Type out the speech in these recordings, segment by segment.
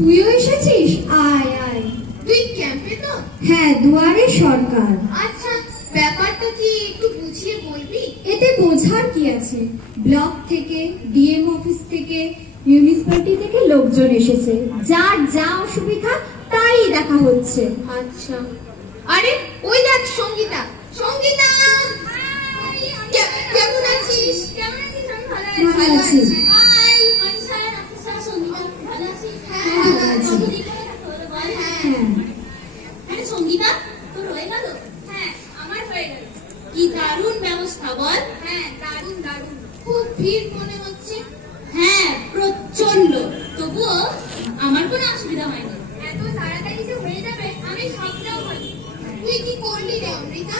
তুইও এসেছিস? আয় আয়। তুই ক্যাম্পে তো? হ্যাঁ, দুয়ারে সরকার। আচ্ছা, ব্যাপারটা কি একটু বুঝিয়ে বলবি? এতে বোঝার কি আছে? ব্লক থেকে, ডিএম অফিস থেকে, মিউনিসিপ্যালিটি থেকে লোকজন এসেছে। যার যা অসুবিধা তাই দেখা হচ্ছে। আচ্ছা, আরে ওই দেখ সঙ্গীতা। সঙ্গীতা, কেমন আছিস? কেমন আছিস? আমি ভালো ভালো আছি। হাই মনীষা, রাক্ষসা, সঙ্গীতা, ভালো আছিস? হ্যাঁ, ভালো আছি। কতদিন ধরে দেখা হলো বল? হ্যাঁ, আরে সঙ্গীতা, তোর হয়ে গেল? হ্যাঁ, আমার হয়ে গেল। কি দারুণ ব্যবস্থা বল? হ্যাঁ, দারুণ দারুণ। খুব ভিড় মনে হচ্ছে। হ্যাঁ, প্রচন্ড। তবুও আমার কোনো অসুবিধা হয়নি। এত তাড়াতাড়ি যে হয়ে যাবে আমি স্বপ্নেও ভাবিনি। তুই কি করলি রে অমৃতা?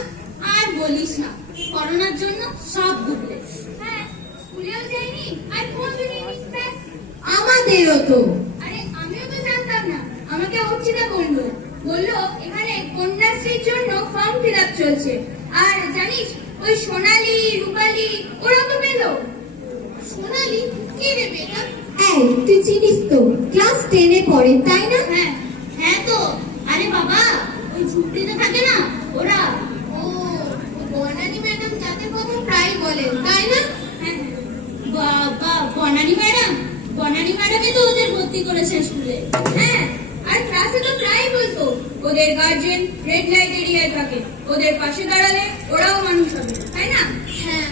আর বলিস না, করোনার জন্য সব ডুবলে। হ্যাঁ, স্কুলেও যাইনি আর ফোনও নিইনি, ব্যাস। আমাদেরও তো। আরে আমিও তো জানতাম না। আমাকে অর্চিতা বললো এখানে কন্যাশ্রীর জন্য ফর্ম ফিল আপ চলছে। আর জানিস ওই সোনালি, রূপালি ওরা তো পেল। সোনালি কে রে বেটা? এই, তুই চিনিস তো, ক্লাস 10 এ পড়ে, তাই না? হ্যাঁ, হ্যাঁ তো। আরে বাবা, ওই ঝুপড়িতে থাকে না ওরা। ও, বর্ণালী ম্যাডাম যাদের কথা প্রায় বলেন, তাই না? হ্যাঁ, বাবা, বনানী ম্যাডাম। বনানী ম্যাডামই তো ওদের ভর্তি করেছে স্কুলে। হ্যাঁ, আর ক্লাসে তো প্রায় বলতো ওদের গার্জেন রেড লাইট এরিয়ায় থাকে, ওদের পাশে দাঁড়ালে ওরাও মানুষ হবে, তাই না? হ্যাঁ।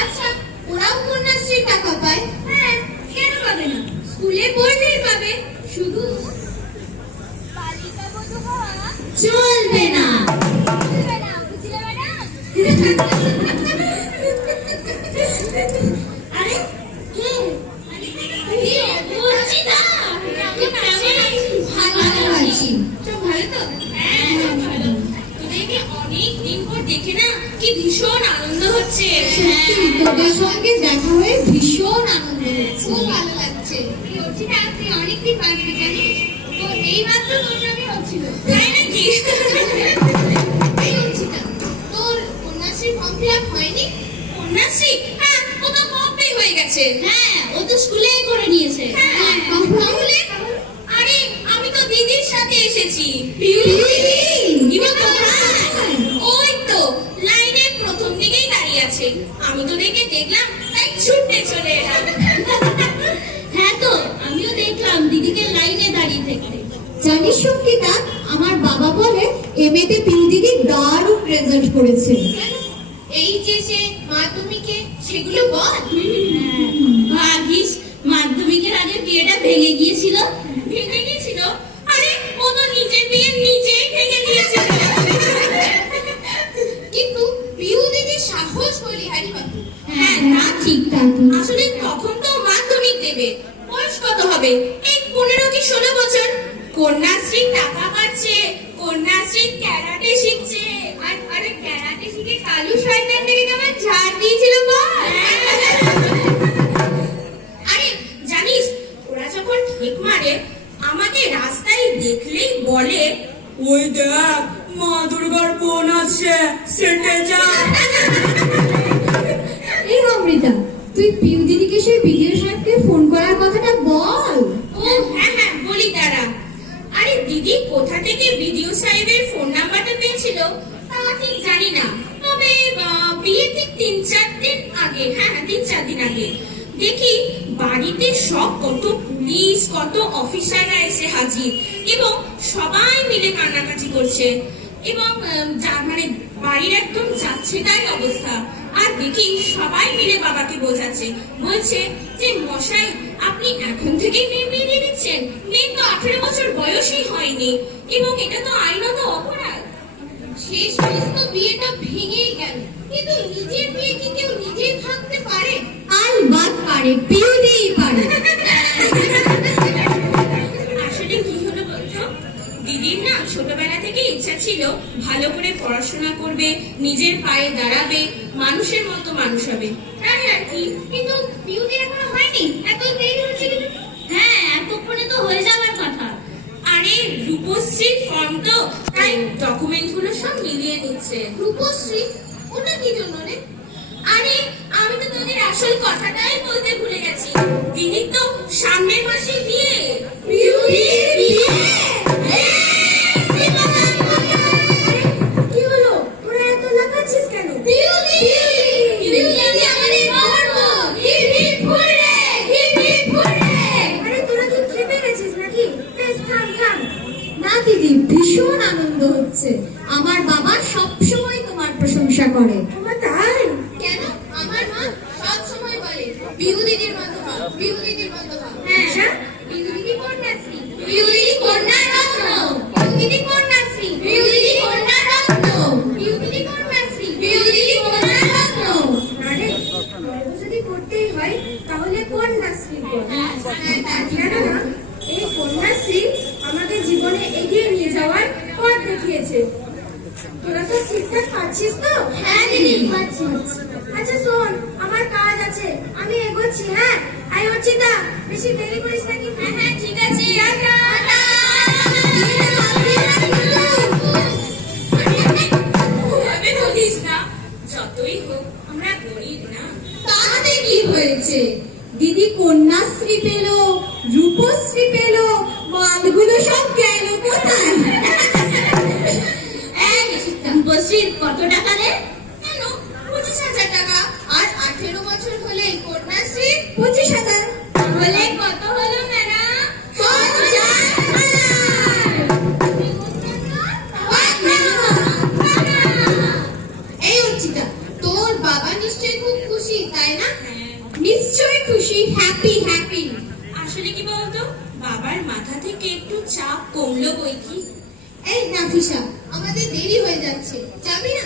আচ্ছা, ওরাও কন্যাশ্রীর টাকা পায়? হ্যাঁ, কেন পাবে না? স্কুলে পড়লেই পাবে। শুধু বালিকা বধূ হওয়া চলবে না। বুঝলে না, বুঝলে ম্যাডাম? আরে কে? আরে অর্চিতা, কেমন আছিস? ভালো আছি। তো ভালো তো? হ্যাঁ, ভালো। তোদেরকে অনেক দিন পর দেখে না কি ভীষণ আনন্দ হচ্ছে। সত্যি, তোদের সঙ্গে দেখা হয়ে ভীষণ আনন্দ হচ্ছে। খুব ভালো লাগছে। এই অর্চিতা তুই অনেকদিন বাঁচবি জানিস? তো এই মাত্র তোর নামে হচ্ছিল, তাই নাকি? এই অর্চিতা, তোর কন্যাশ্রীর ফর্ম ফিল আপ হয়নি? কন্যাশ্রী? হ্যাঁ, ও তো কবে হয়ে গেছে। হ্যাঁ, ও তো স্কুলেই করে নিয়েছে। হ্যাঁ, তাহলে আরে আমি তো দিদির সাথে এসেছি। কি বলতো? হ্যাঁ, ওই তো লাইনে প্রথম দিকেই দাঁড়িয়ে আছে। আমি তো দেখে দেখলাম, তাই ছুটে চলে এলাম। হ্যাঁ তো, আমিও দেখলাম দিদিকে লাইনে দাঁড়িয়ে থাকতে। জানিস সঙ্গীতা, আমার বাবা বলে এমএ তে পিউ দিদি দারুণ রেজাল্ট করেছে। এইচএসে, মাধ্যমিকে সেগুলো বল। ভাগিস, মাধ্যমিকের আগে বিয়েটা ভেঙে গিয়েছিল। ভেঙে গিয়েছিল? আরে ও তো নিজের বিয়ে নিজেই ভেঙে দিয়েছিল। কিন্তু পিউ দিদির সাহস বলিহারি বাবু। হ্যাঁ, তা ঠিক। তা ঠিক। আসলে তখন তো মাধ্যমিক দেবে, বয়স কত হবে? এই 15 কি 16 বছর। কন্যাশ্রীর টাকা পাচ্ছে, কন্যাশ্রী ক্যারাটে শিখছে। আর আরে ক্যারাটে শিখে কালু শয়তানটাকে কেমন ঝাড় দিয়েছিল বল। আরে জানিস, ওরা যখন ঠিক মারে আমাকে রাস্তায় দেখলেই বলে, ওই দেখ মা দুর্গার বোন আছে, সেটে যা। এই অমৃতা, তুই পিউ দিদিকে সেই বিডিও সাহেবকে ফোন করার কথাটা বল। ও হ্যাঁ হ্যাঁ, বলি তারা। আরে দিদি কোথা থেকে বিডিও সাহেবের ফোন নাম্বারটা পেয়েছিল তা ঠিক জানি না, তবে বিয়ে ঠিক 3-4 দিন আগে, হ্যাঁ 3-4 দিন আগে দেখি বাড়িতে সব কত পুলিশ, কত অফিসাররা এসে হাজির এবং সবাই মিলে কান্নাকাটি করছে এবং মানে বাড়ির একদম যাচ্ছে তাই অবস্থা। আর দেখি সবাই মিলে বাবাকে বোঝাচ্ছে, বলছে যে মশাই আপনি এখন থেকেই মেয়ে বিয়ে দিয়ে দিচ্ছেন, মেয়ে তো 18 বছর বয়সই হয়নি এবং এটা তো আইনত অপরাধ। শেষ মেশ তো বিয়েটা ভেঙেই গেল, কিন্তু নিজের বিয়ে কি কেউ নিজেই ভাঙতে পারে? আলবাত পারে, পিউ দিই পারে। আসলে কি হলো বলতো, দিদির না ছোটবেলা থেকে ইচ্ছা ছিল ভালো করে পড়াশোনা করবে, নিজের পায়ে দাঁড়াবে, মানুষের মতো মানুষ হবে, তাই আর কি। কিন্তু পিউদের এখনো হয়নি, এত দেরি হচ্ছে কেন? হ্যাঁ, এতক্ষণে তো হয়ে যাওয়ার কথা। আরে রূপশ্রীর ফর্ম তো, তাই ডকুমেন্ট গুলো সব মিলিয়ে নিচ্ছে। রূপশ্রী? ওটা কি জন্য রে? আরে আমি তো তোদের আসল কথাটাই বলতে ভুলে গেছি, দিদির তো সামনের মাসে বিয়ে। দিদি, ভীষণ আনন্দ হচ্ছে। আমার বাবা সবসময় তোমার প্রশংসা করে। তাই কেন? আমার মা সব সময় বলে বিহু দিদির মতো হও, বিহু দিদির মতো হও। হ্যাঁ, বিহু দিদি কন্যাশ্রী, বিহু দিদি কন্যা রত্ন, বিহু দিদি কন্যাশ্রী, বিহু দিদি কন্যা রত্ন, বিহু দিদি কন্যাশ্রী, বিহু দিদি কন্যা রত্ন। আরে গর্ব যদি করতেই হয় তাহলে কন্যাশ্রী কর। কেন না, এই কন্যাশ্রী আমাদের জীবনে এগিয়ে নিয়ে যাওয়ার পথ দেখিয়েছে। তোরা তো ঠিকঠাক পাচ্ছিস তো? হ্যাঁ দিদি, পাচ্ছি। আচ্ছা শোন, আমার কাজ আছে, আমি এগোচ্ছি। হ্যাঁ আই অর্চিতা, বেশি দেরি করিস না কিন্তু। হ্যাঁ ঠিক আছে, ওভাবে বলিস না, যতই হোক আমরা গরিব না। তাতে কি হয়েছে? দিদি কন্যাশ্রী পেল, রূপশ্রী পেল, মালগুলো সব গেল কোথায়? রূপশ্রীর কত টাকা দেয়? কেন 25,000 টাকা। আর 18 বছর হলে কন্যাশ্রী 25,000। তাহলে কত হলো ম্যাডাম? 50,000। এই অর্চিতা, তোর বাবা নিশ্চয়ই খুব খুশি তাই না? নিশ্চয়ই খুশি, হ্যাপি হ্যাপি। আসলে কি বলতো, বাবার মাথা থেকে একটু চাপ কমলো বই কি। এই নাফিসা, আমাদের দেরি হয়ে যাচ্ছে, যাবি না?